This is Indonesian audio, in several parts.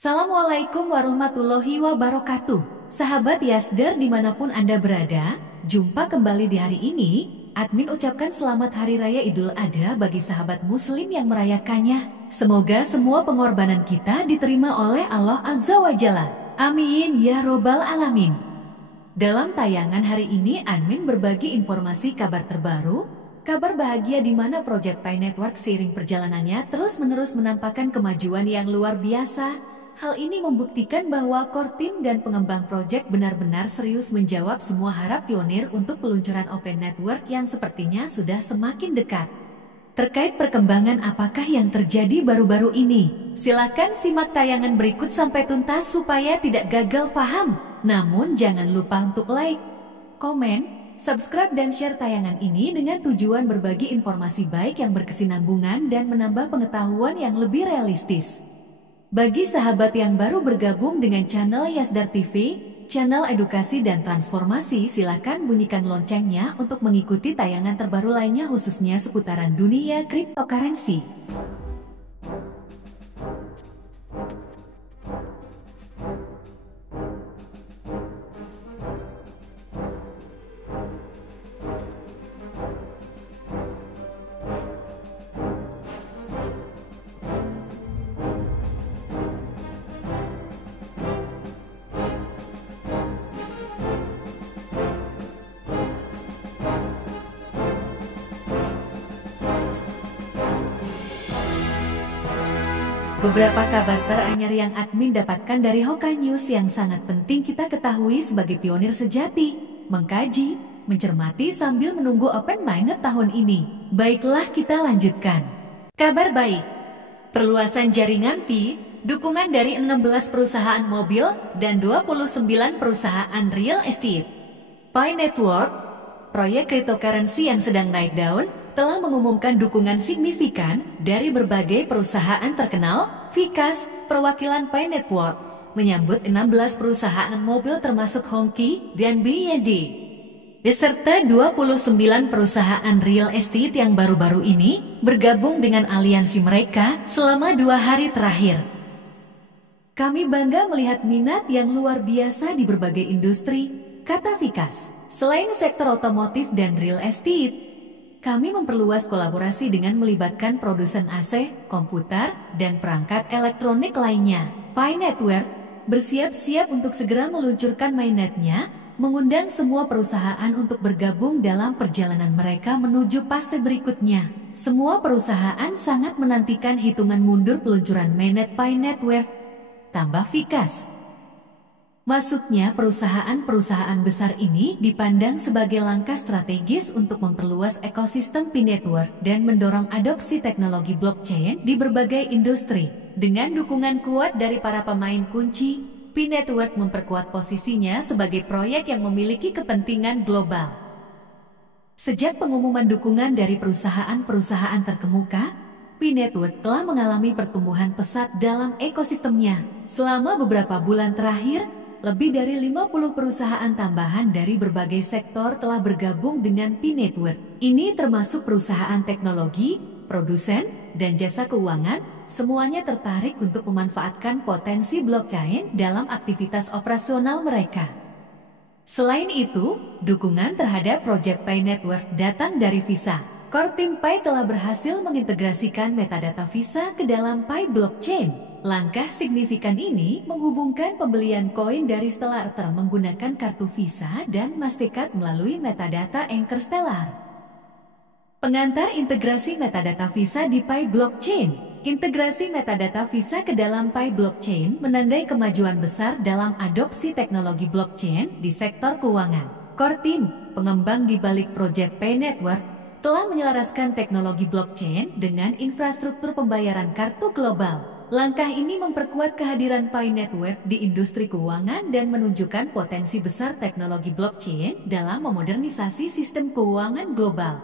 Assalamualaikum warahmatullahi wabarakatuh. Sahabat Yasder dimanapun Anda berada, jumpa kembali di hari ini. Admin ucapkan selamat Hari Raya Idul Adha bagi sahabat muslim yang merayakannya. Semoga semua pengorbanan kita diterima oleh Allah Azza wa Jalla. Amin ya robbal alamin. Dalam tayangan hari ini admin berbagi informasi kabar terbaru, kabar bahagia di mana Project Pi Network seiring perjalanannya terus-menerus menampakkan kemajuan yang luar biasa. Hal ini membuktikan bahwa core team dan pengembang project benar-benar serius menjawab semua harap pionir untuk peluncuran Open Network yang sepertinya sudah semakin dekat. Terkait perkembangan apakah yang terjadi baru-baru ini? Silakan simak tayangan berikut sampai tuntas supaya tidak gagal paham. Namun jangan lupa untuk like, komen, subscribe dan share tayangan ini dengan tujuan berbagi informasi baik yang berkesinambungan dan menambah pengetahuan yang lebih realistis. Bagi sahabat yang baru bergabung dengan channel Yasdar TV, channel edukasi dan transformasi, silakan bunyikan loncengnya untuk mengikuti tayangan terbaru lainnya khususnya seputaran dunia cryptocurrency. Beberapa kabar teranyar yang admin dapatkan dari Hoka News yang sangat penting kita ketahui sebagai pionir sejati, mengkaji, mencermati sambil menunggu Open Mainnet tahun ini. Baiklah kita lanjutkan. Kabar baik, perluasan jaringan Pi, dukungan dari 16 perusahaan mobil dan 29 perusahaan real estate. Pi Network, proyek cryptocurrency yang sedang naik daun, telah mengumumkan dukungan signifikan dari berbagai perusahaan terkenal. Vikas, perwakilan Pi Network, menyambut 16 perusahaan mobil termasuk Hongqi dan BYD, beserta 29 perusahaan real estate yang baru-baru ini bergabung dengan aliansi mereka selama 2 hari terakhir. Kami bangga melihat minat yang luar biasa di berbagai industri, kata Vikas. Selain sektor otomotif dan real estate, kami memperluas kolaborasi dengan melibatkan produsen AC, komputer, dan perangkat elektronik lainnya. Pi Network bersiap-siap untuk segera meluncurkan mainnetnya, mengundang semua perusahaan untuk bergabung dalam perjalanan mereka menuju fase berikutnya. Semua perusahaan sangat menantikan hitungan mundur peluncuran mainnet Pi Network, tambah Vikas. Masuknya perusahaan-perusahaan besar ini dipandang sebagai langkah strategis untuk memperluas ekosistem Pi Network dan mendorong adopsi teknologi blockchain di berbagai industri. Dengan dukungan kuat dari para pemain kunci, Pi Network memperkuat posisinya sebagai proyek yang memiliki kepentingan global. Sejak pengumuman dukungan dari perusahaan-perusahaan terkemuka, Pi Network telah mengalami pertumbuhan pesat dalam ekosistemnya. Selama beberapa bulan terakhir, lebih dari 50 perusahaan tambahan dari berbagai sektor telah bergabung dengan Pi Network. Ini termasuk perusahaan teknologi, produsen, dan jasa keuangan, semuanya tertarik untuk memanfaatkan potensi blockchain dalam aktivitas operasional mereka. Selain itu, dukungan terhadap Project Pi Network datang dari Visa. Core Team Pi telah berhasil mengintegrasikan metadata Visa ke dalam Pi Blockchain. Langkah signifikan ini menghubungkan pembelian koin dari Stellar Ether menggunakan kartu Visa dan Mastercard melalui metadata Anchor Stellar. Pengantar integrasi metadata Visa di Pi Blockchain. Integrasi metadata Visa ke dalam Pi Blockchain menandai kemajuan besar dalam adopsi teknologi blockchain di sektor keuangan. Core Team, pengembang di balik Project Pi Network, telah menyelaraskan teknologi blockchain dengan infrastruktur pembayaran kartu global. Langkah ini memperkuat kehadiran Pi Network di industri keuangan dan menunjukkan potensi besar teknologi blockchain dalam memodernisasi sistem keuangan global.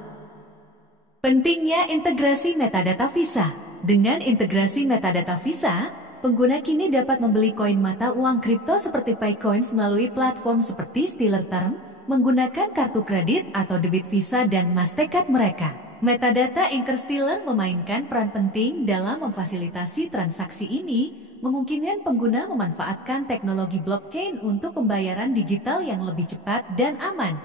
Pentingnya integrasi metadata Visa. Dengan integrasi metadata Visa, pengguna kini dapat membeli koin mata uang kripto seperti PiCoins melalui platform seperti Stellar Term, menggunakan kartu kredit atau debit Visa dan Mastercard mereka. Metadata Anchor Stellar memainkan peran penting dalam memfasilitasi transaksi ini, memungkinkan pengguna memanfaatkan teknologi blockchain untuk pembayaran digital yang lebih cepat dan aman.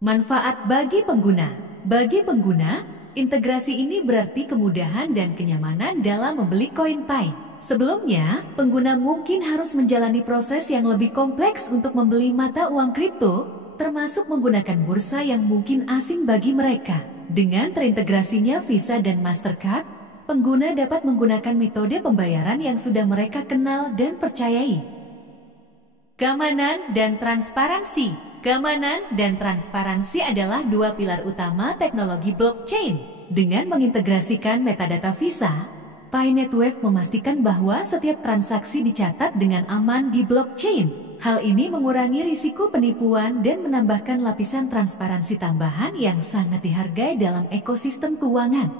Manfaat bagi pengguna. Bagi pengguna, integrasi ini berarti kemudahan dan kenyamanan dalam membeli koin Pi. Sebelumnya, pengguna mungkin harus menjalani proses yang lebih kompleks untuk membeli mata uang kripto, termasuk menggunakan bursa yang mungkin asing bagi mereka. Dengan terintegrasinya Visa dan Mastercard, pengguna dapat menggunakan metode pembayaran yang sudah mereka kenal dan percayai. Keamanan dan transparansi. Keamanan dan transparansi adalah dua pilar utama teknologi blockchain. Dengan mengintegrasikan metadata Visa, Pi Network memastikan bahwa setiap transaksi dicatat dengan aman di blockchain. Hal ini mengurangi risiko penipuan dan menambahkan lapisan transparansi tambahan yang sangat dihargai dalam ekosistem keuangan.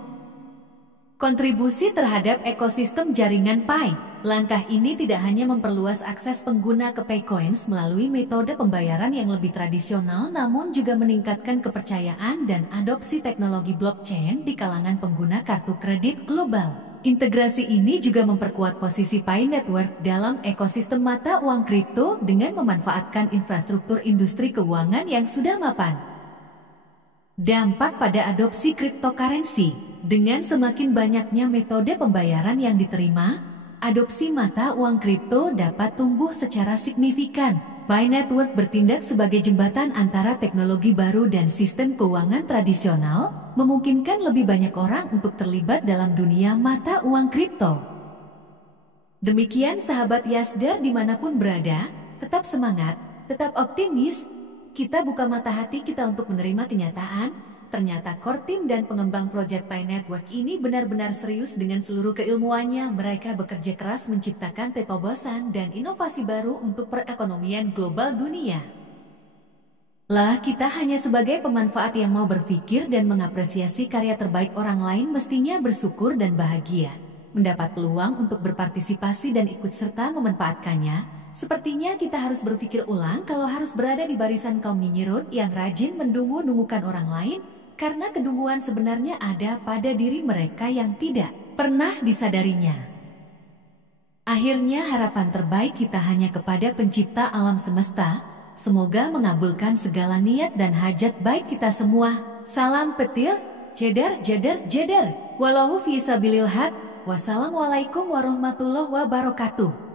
Kontribusi terhadap ekosistem jaringan Pi. Langkah ini tidak hanya memperluas akses pengguna ke Picoins melalui metode pembayaran yang lebih tradisional, namun juga meningkatkan kepercayaan dan adopsi teknologi blockchain di kalangan pengguna kartu kredit global. Integrasi ini juga memperkuat posisi Pi Network dalam ekosistem mata uang kripto dengan memanfaatkan infrastruktur industri keuangan yang sudah mapan. Dampak pada adopsi cryptocurrency. Dengan semakin banyaknya metode pembayaran yang diterima, adopsi mata uang kripto dapat tumbuh secara signifikan. Pi Network bertindak sebagai jembatan antara teknologi baru dan sistem keuangan tradisional, memungkinkan lebih banyak orang untuk terlibat dalam dunia mata uang kripto. Demikian sahabat Yasdar dimanapun berada, tetap semangat, tetap optimis. Kita buka mata hati kita untuk menerima kenyataan. Ternyata core team dan pengembang proyek Pi Network ini benar-benar serius dengan seluruh keilmuannya. Mereka bekerja keras menciptakan terobosan dan inovasi baru untuk perekonomian global dunia. Lah, kita hanya sebagai pemanfaat yang mau berpikir dan mengapresiasi karya terbaik orang lain mestinya bersyukur dan bahagia. Mendapat peluang untuk berpartisipasi dan ikut serta memanfaatkannya, sepertinya kita harus berpikir ulang kalau harus berada di barisan kaum nyinyirut yang rajin mendungu-dungukan orang lain, karena kedunguan sebenarnya ada pada diri mereka yang tidak pernah disadarinya. Akhirnya harapan terbaik kita hanya kepada pencipta alam semesta. Semoga mengabulkan segala niat dan hajat baik kita semua. Salam petir, jedar, jedar, jedar. Wallahu fi sabilil haq. Wassalamualaikum warahmatullahi wabarakatuh.